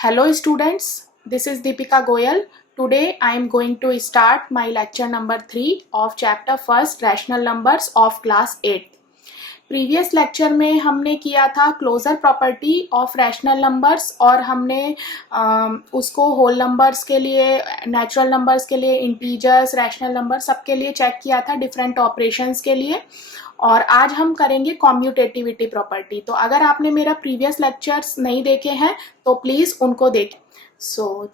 Hello students, this is Deepika Goyal. Today I am going to start my lecture number 3 of chapter 1st Rational Numbers of class 8th. Previous lecture में हमने किया था closure property of rational numbers और हमने उसको whole numbers के लिए, natural numbers के लिए, इंटीजर्स, रैशनल नंबर सबके लिए चेक किया था डिफरेंट ऑपरेशंस के लिए। और आज हम करेंगे कॉम्यूटेटिविटी प्रॉपर्टी। तो अगर आपने मेरा प्रीवियस लेक्चर्स नहीं देखे हैं तो प्लीज़ उनको देखें।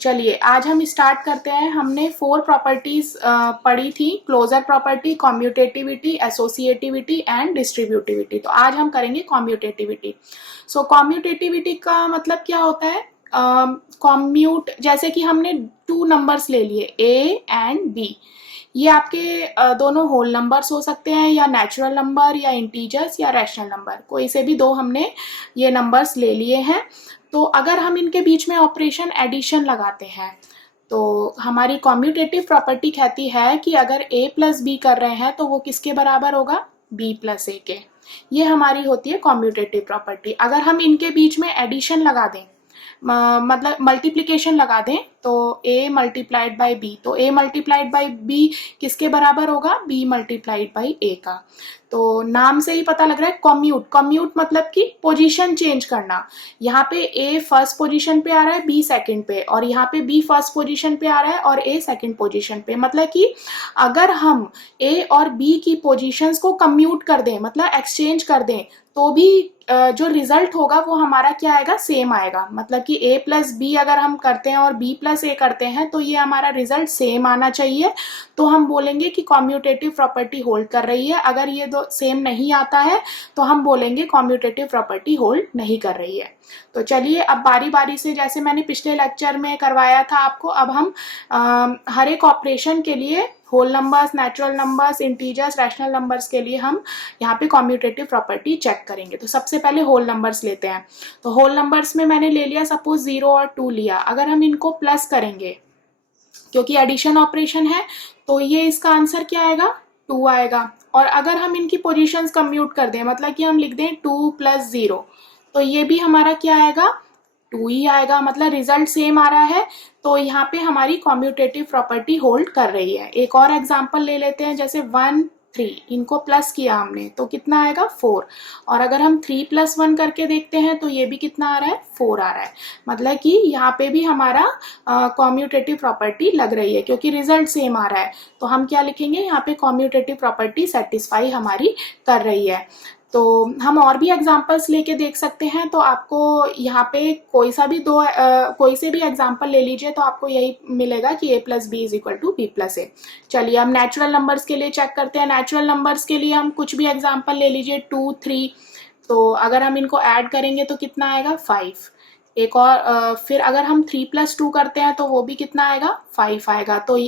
चलिए आज हम स्टार्ट करते हैं। हमने 4 प्रॉपर्टीज पढ़ी थी, closure property, commutativity, associativity and distributivity. तो आज हम करेंगे कॉम्यूटेटिविटी। कॉम्यूटेटिविटी का मतलब क्या होता है? कॉम्यूट, जैसे कि हमने 2 नंबर्स ले लिए ए एंड बी, ये आपके दोनों होल नंबर्स हो सकते हैं या नेचुरल नंबर या इंटीजर्स या रैशनल नंबर, कोई से भी 2 हमने ये नंबर्स ले लिए हैं। तो अगर हम इनके बीच में ऑपरेशन एडिशन लगाते हैं तो हमारी कॉम्यूटेटिव प्रॉपर्टी कहती है कि अगर a प्लस बी कर रहे हैं तो वो किसके बराबर होगा? b प्लस ए के। ये हमारी होती है कॉम्यूटेटिव प्रॉपर्टी। अगर हम इनके बीच में एडिशन लगा दें, मतलब मल्टीप्लिकेशन लगा दें, तो a मल्टीप्लाइड बाई b, तो a मल्टीप्लाइड बाई b किसके बराबर होगा? b मल्टीप्लाइड बाई a का। तो नाम से ही पता लग रहा है कॉम्यूट। कॉम्यूट मतलब कि पोजीशन चेंज करना। यहाँ पे a फर्स्ट पोजीशन पे आ रहा है, b सेकंड पे, और यहाँ पे b फर्स्ट पोजीशन पे आ रहा है और a सेकंड पोजीशन पे। मतलब कि अगर हम a और b की पोजीशंस को कम्यूट कर दें, मतलब एक्सचेंज कर दें, तो भी जो रिजल्ट होगा वो हमारा क्या आएगा? सेम आएगा। मतलब कि a प्लस बी अगर हम करते हैं और b प्लस ए करते हैं तो ये हमारा रिजल्ट सेम आना चाहिए। तो हम बोलेंगे कि कॉम्यूटेटिव प्रॉपर्टी होल्ड कर रही है। अगर ये दो सेम नहीं आता है तो हम बोलेंगे कॉम्यूटेटिव प्रॉपर्टी होल्ड नहीं कर रही है। तो चलिए अब बारी बारी से, जैसे मैंने पिछले लेक्चर में करवाया था आपको, अब हम हर एक ऑपरेशन के लिए, whole numbers, natural numbers, integers, rational numbers के लिए हम यहाँ पे कॉम्यूटेटिव प्रॉपर्टी चेक करेंगे। तो सबसे पहले होल नंबर्स लेते हैं। तो होल नंबर्स में मैंने ले लिया, सपोज 0 और 2 लिया। अगर हम इनको प्लस करेंगे, क्योंकि एडिशन ऑपरेशन है, तो ये इसका आंसर क्या आएगा? 2 आएगा। और अगर हम इनकी पोजीशंस कम्यूट कर दें, मतलब कि हम लिख दें 2 प्लस 0, तो ये भी हमारा क्या आएगा? 2 ही आएगा। मतलब रिजल्ट सेम आ रहा है। तो यहाँ पे हमारी कॉम्यूटेटिव प्रॉपर्टी होल्ड कर रही है। एक और एग्जांपल ले लेते हैं, जैसे 1, 3, इनको प्लस किया हमने तो कितना आएगा? 4। और अगर हम 3 प्लस 1 करके देखते हैं तो ये भी कितना आ रहा है? 4 आ रहा है। मतलब कि यहाँ पे भी हमारा कॉम्यूटेटिव प्रॉपर्टी लग रही है, क्योंकि रिजल्ट सेम आ रहा है। तो हम क्या लिखेंगे यहाँ पे? कॉम्यूटेटिव प्रॉपर्टी सेटिस्फाई हमारी कर रही है। तो हम और भी एग्जांपल्स लेके देख सकते हैं। तो आपको यहाँ पे कोई से भी एग्जांपल ले लीजिए तो आपको यही मिलेगा कि a plus B is equal to B plus A. चलिए हम नेचुरल नंबर्स के लिए चेक करते हैं। नेचुरल नंबर्स के लिए हम कुछ भी एग्जांपल ले लीजिए, 2, 3। तो अगर हम इनको ऐड करेंगे तो कितना आएगा? 5। एक और फिर अगर हम 3 प्लस 2 करते हैं तो वो भी कितना आएगा? 5 आएगा। तो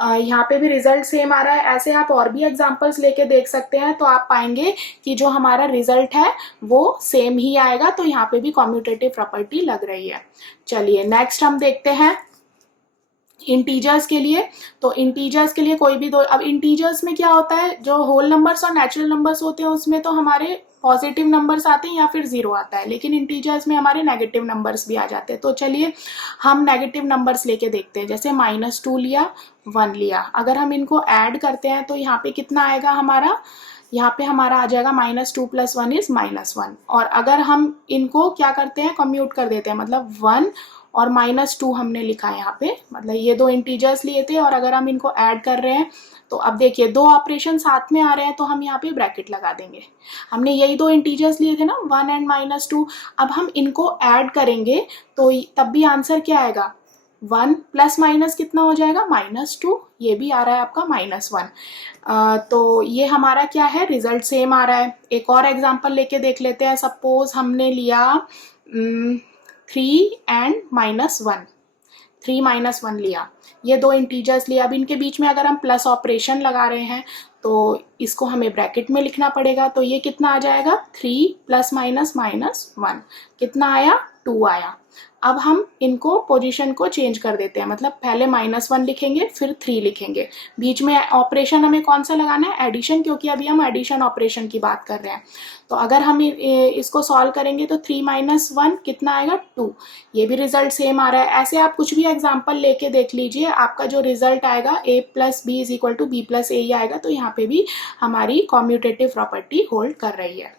यहाँ पे भी रिजल्ट सेम आ रहा है। ऐसे आप और भी एग्जांपल्स लेके देख सकते हैं, तो आप पाएंगे कि जो हमारा रिजल्ट है वो सेम ही आएगा। तो यहाँ पे भी कॉम्यूटेटिव प्रॉपर्टी लग रही है। चलिए नेक्स्ट हम देखते हैं इंटीजर्स के लिए। तो इंटीजर्स के लिए कोई भी दो, अब इंटीजर्स में क्या होता है, जो होल नंबर्स और नेचुरल नंबर्स होते हैं उसमें तो हमारे पॉजिटिव नंबर्स आते हैं या फिर 0 आता है, लेकिन इंटीजर्स में हमारे नेगेटिव नंबर्स भी आ जाते हैं। तो चलिए हम नेगेटिव नंबर्स लेके देखते हैं। जैसे -2 लिया, 1 लिया। अगर हम इनको ऐड करते हैं तो यहाँ पे कितना आएगा हमारा? यहाँ पे हमारा आ जाएगा -2 + 1 इज -1। और अगर हम इनको क्या करते हैं? कम्यूट कर देते हैं, मतलब 1 और -2 हमने लिखा है यहाँ पे। मतलब ये 2 इंटीजर्स लिए थे और अगर हम इनको ऐड कर रहे हैं तो अब देखिए 2 ऑपरेशन साथ में आ रहे हैं तो हम यहाँ पे ब्रैकेट लगा देंगे। हमने यही 2 इंटीजर्स लिए थे ना, 1 एंड -2। अब हम इनको ऐड करेंगे तो तब भी आंसर क्या आएगा? 1 प्लस माइनस कितना हो जाएगा? -2। ये भी आ रहा है आपका -1। तो ये हमारा क्या है? रिजल्ट सेम आ रहा है। एक और एग्जांपल लेके देख लेते हैं। सपोज हमने लिया 3 एंड -1, 3 - 1 लिया। ये 2 इंटीजर्स लिया। अब इनके बीच में अगर हम प्लस ऑपरेशन लगा रहे हैं तो इसको हमें ब्रैकेट में लिखना पड़ेगा। तो ये कितना आ जाएगा? 3 ± -1 कितना आया? 2 आया। अब हम इनको पोजीशन को चेंज कर देते हैं, मतलब पहले -1 लिखेंगे फिर 3 लिखेंगे। बीच में ऑपरेशन हमें कौन सा लगाना है, एडिशन, क्योंकि अभी हम एडिशन ऑपरेशन की बात कर रहे हैं। तो अगर हम इसको सॉल्व करेंगे तो 3 - 1 कितना आएगा, 2। ये भी रिजल्ट सेम आ रहा है। ऐसे आप कुछ भी एग्जाम्पल लेके देख लीजिए, आपका जो रिजल्ट आएगा a + b = b + a ही आएगा। तो यहाँ पे भी हमारी कॉम्यूटेटिव प्रॉपर्टी होल्ड कर रही है।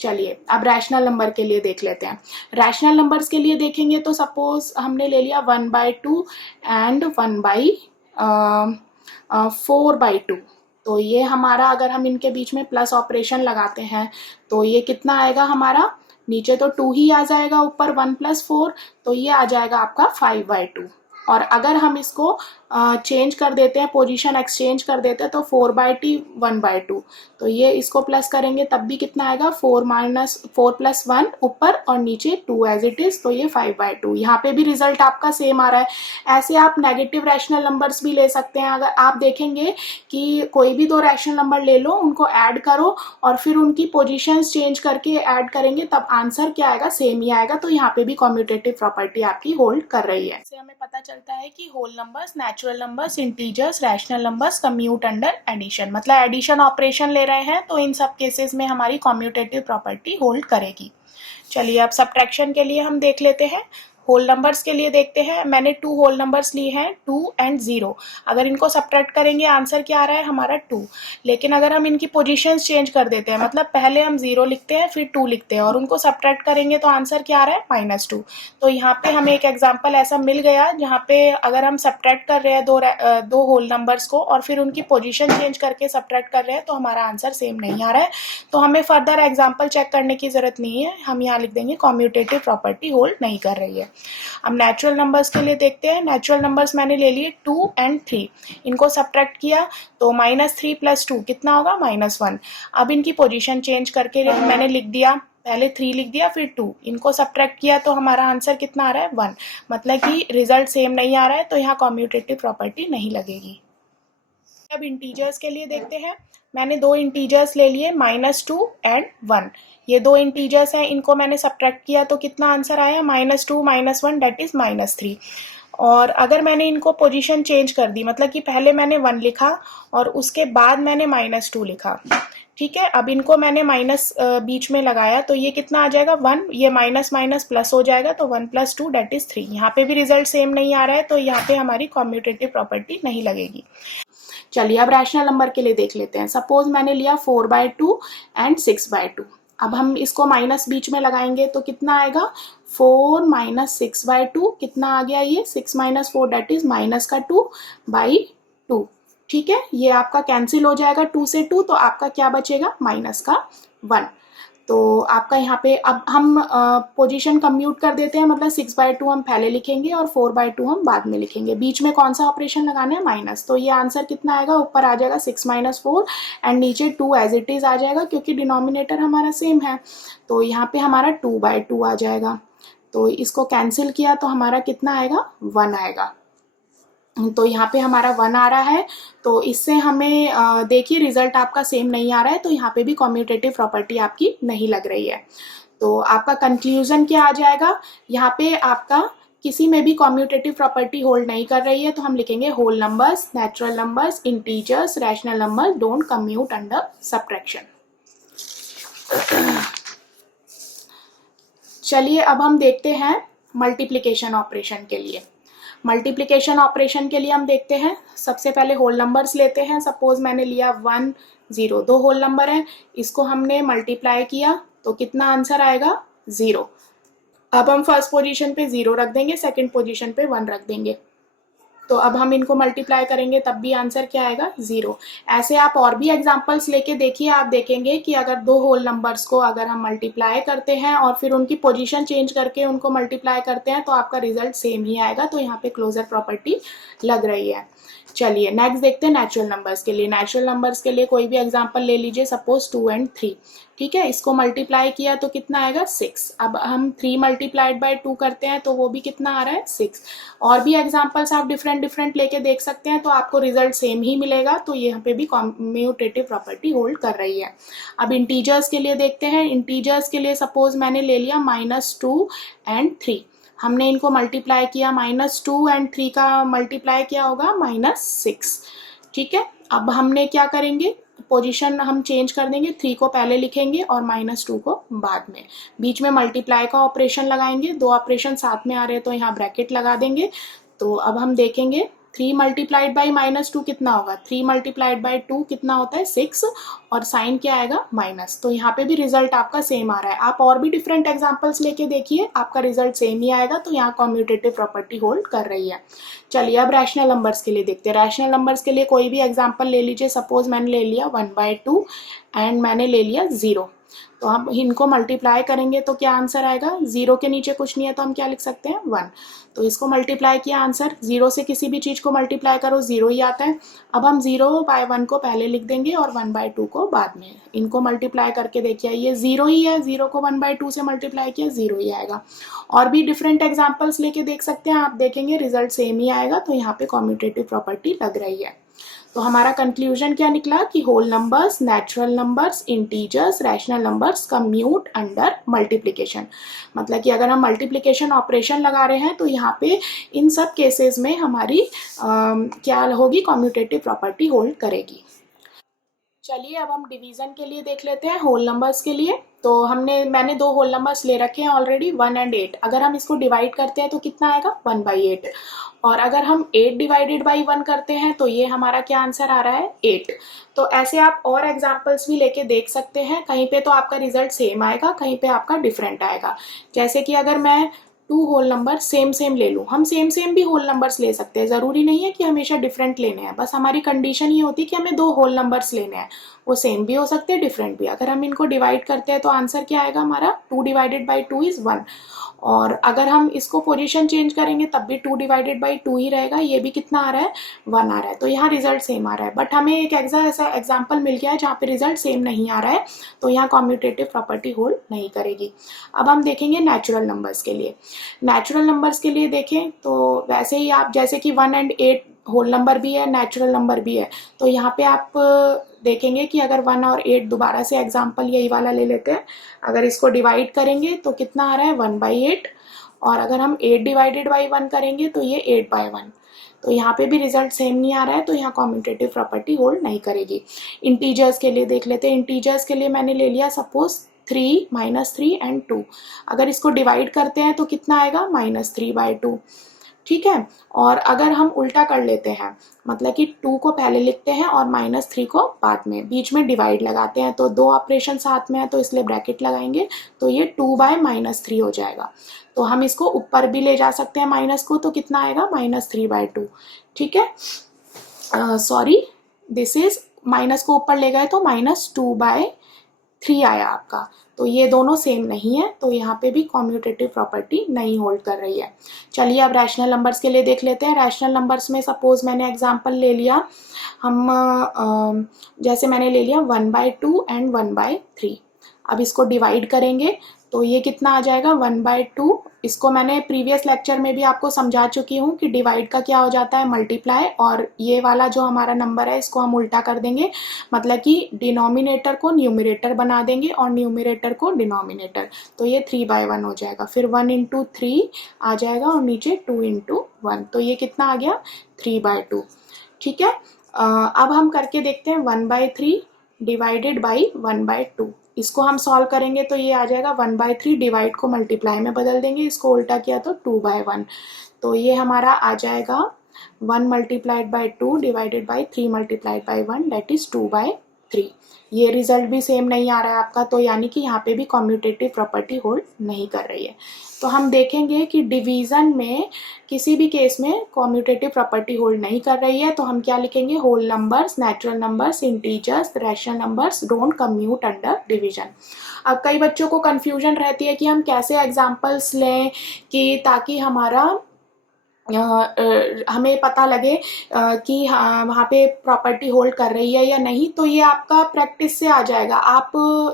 चलिए अब रैशनल नंबर के लिए देख लेते हैं। रैशनल नंबर्स के लिए देखेंगे तो सपोज हमने ले लिया 1/2 एंड 4/2। तो ये हमारा, अगर हम इनके बीच में प्लस ऑपरेशन लगाते हैं तो ये कितना आएगा हमारा, नीचे तो 2 ही आ जाएगा, ऊपर 1 + 4, तो ये आ जाएगा आपका 5/2। और अगर हम इसको चेंज कर देते हैं, पोजीशन एक्सचेंज कर देते हैं, तो 4/2 1/2। तो ये इसको प्लस करेंगे तब भी कितना आएगा, 4 + 1 ऊपर और नीचे 2 एज इट इज, तो ये 5/2। यहाँ पे भी रिजल्ट आपका सेम आ रहा है। ऐसे आप नेगेटिव रैशनल नंबर्स भी ले सकते हैं। अगर आप देखेंगे कि कोई भी 2 रैशनल नंबर ले लो, उनको ऐड करो और फिर उनकी पोजीशंस चेंज करके ऐड करेंगे, तब आंसर क्या आएगा, सेम ही आएगा। तो यहाँ पे भी कम्यूटेटिव प्रॉपर्टी आपकी होल्ड कर रही है। इससे हमें पता चलता है कि whole numbers, natural numbers, integers, rational numbers commute under addition, मतलब एडिशन ऑपरेशन ले रहे हैं तो इन सब केसेस में हमारी कम्यूटेटिव प्रॉपर्टी होल्ड करेगी। चलिए अब सब्ट्रैक्शन के लिए हम देख लेते हैं। होल नंबर्स के लिए देखते हैं। मैंने 2 होल नंबर्स लिए हैं, 2 और 0। अगर इनको सब्ट्रैक्ट करेंगे आंसर क्या आ रहा है हमारा, 2। लेकिन अगर हम इनकी पोजीशंस चेंज कर देते हैं, मतलब पहले हम 0 लिखते हैं फिर 2 लिखते हैं और उनको सब्ट्रैक्ट करेंगे तो आंसर क्या आ रहा है, -2। तो यहाँ पे हमें एक एग्जाम्पल ऐसा मिल गया जहाँ पे अगर हम सब्ट्रैक्ट कर रहे हैं दो होल नंबर्स को और फिर उनकी पोजीशन चेंज करके सब्ट्रैक्ट कर रहे हैं तो हमारा आंसर सेम नहीं आ रहा है। तो हमें फर्दर एग्जाम्पल चेक करने की जरूरत नहीं है, हम यहाँ लिख देंगे कम्यूटेटिव प्रॉपर्टी होल्ड नहीं कर रही है। अब नेचुरल नंबर्स के लिए देखते हैं। नेचुरल नंबर्स मैंने ले लिए 2 और 3, इनको सब्ट्रैक्ट किया तो -3 + 2 कितना होगा, -1। अब इनकी पोजीशन चेंज करके मैंने लिख दिया, पहले 3 लिख दिया फिर 2, इनको सब्ट्रैक्ट किया तो हमारा आंसर कितना आ रहा है, 1। मतलब कि रिजल्ट सेम नहीं आ रहा है, तो यहाँ कम्यूटेटिव प्रॉपर्टी नहीं लगेगी। अब इंटीजर्स के लिए देखते हैं। मैंने 2 इंटीजर्स ले लिए, -2 और 1। ये 2 इंटीजर्स हैं, इनको मैंने सब्ट्रैक्ट किया तो कितना आंसर आया, -2 - 1 दैट इज -3। और अगर मैंने इनको पोजीशन चेंज कर दी, मतलब कि पहले मैंने 1 लिखा और उसके बाद मैंने -2 लिखा, ठीक है। अब इनको मैंने माइनस बीच में लगाया तो ये कितना आ जाएगा, 1। ये माइनस माइनस प्लस हो जाएगा तो 1 + 2 दैट इज 3। यहाँ पे भी रिजल्ट सेम नहीं आ रहा है, तो यहाँ पे हमारी कम्यूटेटिव प्रॉपर्टी नहीं लगेगी। चलिए अब रैशनल नंबर के लिए देख लेते हैं। सपोज मैंने लिया 4/2 एंड 6/2। अब हम इसको माइनस बीच में लगाएंगे तो कितना आएगा, 4 - 6/2 कितना आ गया, ये 6 - 4 दैट इज -2/2। ठीक है, ये आपका कैंसिल हो जाएगा 2 से 2, तो आपका क्या बचेगा, -1। तो आपका यहाँ पे अब हम पोजीशन कम्यूट कर देते हैं, मतलब 6/2 हम पहले लिखेंगे और 4/2 हम बाद में लिखेंगे। बीच में कौन सा ऑपरेशन लगाना है, माइनस। तो ये आंसर कितना आएगा, ऊपर आ जाएगा 6 - 4 एंड नीचे 2 एज इट इज आ जाएगा, क्योंकि डिनोमिनेटर हमारा सेम है। तो यहाँ पे हमारा 2/2 आ जाएगा। तो इसको कैंसिल किया तो हमारा कितना आएगा, 1 आएगा। तो यहाँ पे हमारा 1 आ रहा है। तो इससे हमें देखिए रिजल्ट आपका सेम नहीं आ रहा है, तो यहाँ पे भी कम्यूटेटिव प्रॉपर्टी आपकी नहीं लग रही है। तो आपका कंक्लूजन क्या आ जाएगा, यहाँ पे आपका किसी में भी कम्यूटेटिव प्रॉपर्टी होल्ड नहीं कर रही है, तो हम लिखेंगे whole numbers, natural numbers, integers, rational numbers don't commute under subtraction. चलिए अब हम देखते हैं मल्टीप्लिकेशन ऑपरेशन के लिए। मल्टीप्लिकेशन ऑपरेशन के लिए हम देखते हैं, सबसे पहले होल नंबर्स लेते हैं। सपोज मैंने लिया 1 0, 2 होल नंबर है, इसको हमने मल्टीप्लाई किया तो कितना आंसर आएगा, 0। अब हम फर्स्ट पोजीशन पे 0 रख देंगे, सेकंड पोजीशन पे 1 रख देंगे। तो अब हम इनको मल्टीप्लाई करेंगे तब भी आंसर क्या आएगा, 0। ऐसे आप और भी एग्जांपल्स लेके देखिए, आप देखेंगे कि अगर 2 होल नंबर्स को अगर हम मल्टीप्लाई करते हैं और फिर उनकी पोजीशन चेंज करके उनको मल्टीप्लाई करते हैं तो आपका रिजल्ट सेम ही आएगा। तो यहाँ पे क्लोजर प्रॉपर्टी लग रही है। चलिए नेक्स्ट देखते हैं नेचुरल नंबर्स के लिए। नेचुरल नंबर्स के लिए कोई भी एग्जांपल ले लीजिए, सपोज 2 और 3। ठीक है, इसको मल्टीप्लाई किया तो कितना आएगा, 6। अब हम 3 × 2 करते हैं तो वो भी कितना आ रहा है, 6। और भी एग्जांपल्स आप डिफरेंट लेके देख सकते हैं, तो आपको रिजल्ट सेम ही मिलेगा। तो यहाँ पे भी कम्यूटेटिव प्रॉपर्टी होल्ड कर रही है। अब इंटीजर्स के लिए देखते हैं। इंटीजर्स के लिए सपोज मैंने ले लिया -2 और 3। हमने इनको मल्टीप्लाई किया, -2 एंड 3 का मल्टीप्लाई क्या होगा, -6। ठीक है, अब हमने क्या करेंगे, पोजीशन हम चेंज कर देंगे, 3 को पहले लिखेंगे और -2 को बाद में। बीच में मल्टीप्लाई का ऑपरेशन लगाएंगे, दो ऑपरेशन साथ में आ रहे हैं तो यहाँ ब्रैकेट लगा देंगे। तो अब हम देखेंगे 3 मल्टीप्लाइड बाई -2 कितना होगा, 3 मल्टीप्लाइड बाई 2 कितना होता है, 6, और साइन क्या आएगा, माइनस। तो यहाँ पे भी रिजल्ट आपका सेम आ रहा है। आप और भी डिफरेंट एग्जांपल्स लेके देखिए, आपका रिजल्ट सेम ही आएगा। तो यहाँ कॉम्यूटेटिव प्रॉपर्टी होल्ड कर रही है। चलिए अब रैशनल नंबर्स के लिए देखते हैं। रैशनल नंबर्स के लिए कोई भी एग्जाम्पल ले लीजिए। सपोज मैंने ले लिया 1/2 एंड मैंने ले लिया 0। तो हम इनको मल्टीप्लाई करेंगे तो क्या आंसर आएगा, 0 के नीचे कुछ नहीं है तो हम क्या लिख सकते हैं, 1। तो इसको मल्टीप्लाई किया, आंसर 0 से किसी भी चीज को मल्टीप्लाई करो 0 ही आता है। अब हम 0/1 को पहले लिख देंगे और 1/2 को बाद में। इनको मल्टीप्लाई करके देखिए, ये 0 ही है, 0 को 1/2 से मल्टीप्लाई किया 0 ही आएगा। और भी डिफरेंट एग्जाम्पल्स लेके देख सकते हैं, आप देखेंगे रिजल्ट सेम ही आएगा। तो यहाँ पे कॉम्यूटेटिव प्रॉपर्टी लग रही है। तो हमारा कंक्लूजन क्या निकला कि whole numbers, natural numbers, integers, rational numbers commute under multiplication. मतलब कि अगर हम मल्टीप्लिकेशन ऑपरेशन लगा रहे हैं तो यहाँ पे इन सब केसेस में हमारी क्या होगी, कम्यूटेटिव प्रॉपर्टी होल्ड करेगी। चलिए अब हम डिवीजन के लिए देख लेते हैं, होल नंबर्स के लिए। तो मैंने दो होल नंबर्स ले रखे हैं ऑलरेडी, 1 एंड 8। अगर हम इसको डिवाइड करते हैं तो कितना आएगा, 1/8। और अगर हम 8 डिवाइडेड बाई 1 करते हैं तो ये हमारा क्या आंसर आ रहा है, 8। तो ऐसे आप और एग्जाम्पल्स भी लेके देख सकते हैं। कहीं पे तो आपका रिजल्ट सेम आएगा, कहीं पे आपका डिफरेंट आएगा। जैसे कि अगर मैं 2 होल नंबर सेम सेम ले लूँ, हम सेम सेम भी होल नंबर्स ले सकते हैं, ज़रूरी नहीं है कि हमेशा डिफरेंट लेने हैं। बस हमारी कंडीशन ये होती है कि हमें 2 होल नंबर्स लेने हैं, वो सेम भी हो सकते हैं, डिफरेंट भी। अगर हम इनको डिवाइड करते हैं तो आंसर क्या आएगा हमारा, 2 डिवाइडेड बाई 2 इज 1। और अगर हम इसको पोजीशन चेंज करेंगे तब भी 2 डिवाइडेड बाई 2 ही रहेगा, ये भी कितना आ रहा है, 1 आ रहा है। तो यहाँ रिजल्ट सेम आ रहा है। बट हमें एक ऐसा एग्जाम्पल मिल गया है जहाँ पे रिजल्ट सेम नहीं आ रहा है, तो यहाँ कॉम्यूटेटिव प्रॉपर्टी होल्ड नहीं करेगी। अब हम देखेंगे नेचुरल नंबर्स के लिए। नेचुरल नंबर्स के लिए देखें तो वैसे ही आप, जैसे कि 1 एंड 8 होल नंबर भी है, नेचुरल नंबर भी है, तो यहाँ पे आप देखेंगे कि अगर 1 और 8, दोबारा से एग्जाम्पल यही वाला ले लेते हैं। अगर इसको डिवाइड करेंगे तो कितना आ रहा है, 1/8। और अगर हम 8 डिवाइडेड बाई 1 करेंगे तो ये 8/1। तो यहाँ पे भी रिजल्ट सेम नहीं आ रहा है, तो यहाँ कॉम्यूटेटिव प्रॉपर्टी होल्ड नहीं करेगी। इंटीजर्स के लिए देख लेते हैं। इंटीजर्स के लिए मैंने ले लिया सपोज 3, -3 एंड 2। अगर इसको डिवाइड करते हैं तो कितना आएगा, -3/2। ठीक है, और अगर हम उल्टा कर लेते हैं, मतलब कि 2 को पहले लिखते हैं और -3 को बाद में, बीच में डिवाइड लगाते हैं, तो दो ऑपरेशन साथ में है तो इसलिए ब्रैकेट लगाएंगे, तो ये 2/-3 हो जाएगा। तो हम इसको ऊपर भी ले जा सकते हैं माइनस को, तो कितना आएगा, -3/2। ठीक है, सॉरी, दिस इज, माइनस को ऊपर ले गए तो -2/3 आया आपका। तो ये दोनों सेम नहीं है, तो यहाँ पे भी कॉम्यूटेटिव प्रॉपर्टी नहीं होल्ड कर रही है। चलिए अब रैशनल नंबर्स के लिए देख लेते हैं। रैशनल नंबर्स में सपोज मैंने एग्जांपल ले लिया, हम जैसे मैंने ले लिया 1/2 एंड 1/3। अब इसको डिवाइड करेंगे तो ये कितना आ जाएगा, 1/2। इसको मैंने प्रीवियस लेक्चर में भी आपको समझा चुकी हूँ कि डिवाइड का क्या हो जाता है, मल्टीप्लाई। और ये वाला जो हमारा नंबर है इसको हम उल्टा कर देंगे, मतलब कि डिनोमिनेटर को न्यूमरेटर बना देंगे और न्यूमरेटर को डिनोमिनेटर। तो ये 3/1 हो जाएगा। फिर 1 × 3 आ जाएगा और नीचे 2 × 1, तो ये कितना आ गया, 3/2। ठीक है, अब हम करके देखते हैं 1/3 डिवाइडेड बाई 1/2। इसको हम सॉल्व करेंगे तो ये आ जाएगा 1/3, डिवाइड को मल्टीप्लाई में बदल देंगे, इसको उल्टा किया तो 2/1। तो ये हमारा आ जाएगा 1 multiplied by 2 divided by 3 multiplied by 1, that is 2/3। ये रिजल्ट भी सेम नहीं आ रहा है आपका, तो यानी कि यहाँ पे भी कम्यूटेटिव प्रॉपर्टी होल्ड नहीं कर रही है। तो हम देखेंगे कि डिवीजन में किसी भी केस में कम्यूटेटिव प्रॉपर्टी होल्ड नहीं कर रही है, तो हम क्या लिखेंगे, whole numbers, natural numbers, integers, rational numbers don't commute under division. अब कई बच्चों को कंफ्यूजन रहती है कि हम कैसे एग्जांपल्स लें कि ताकि हमारा हमें पता लगे कि हाँ वहाँ पे प्रॉपर्टी होल्ड कर रही है या नहीं। तो ये आपका प्रैक्टिस से आ जाएगा। आप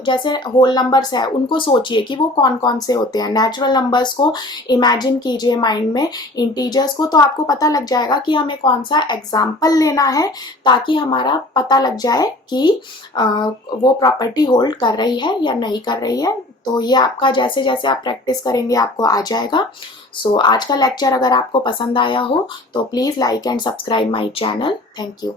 जैसे होल नंबर्स है उनको सोचिए कि वो कौन कौन से होते हैं, नेचुरल नंबर्स को इमेजिन कीजिए माइंड में, इंटीजर्स को, तो आपको पता लग जाएगा कि हमें कौन सा एग्जाम्पल लेना है ताकि हमारा पता लग जाए कि वो प्रॉपर्टी होल्ड कर रही है या नहीं कर रही है। तो ये आपका जैसे जैसे आप प्रैक्टिस करेंगे आपको आ जाएगा। सो आज का लेक्चर अगर आपको पसंद आया हो तो please like and subscribe my channel. Thank you.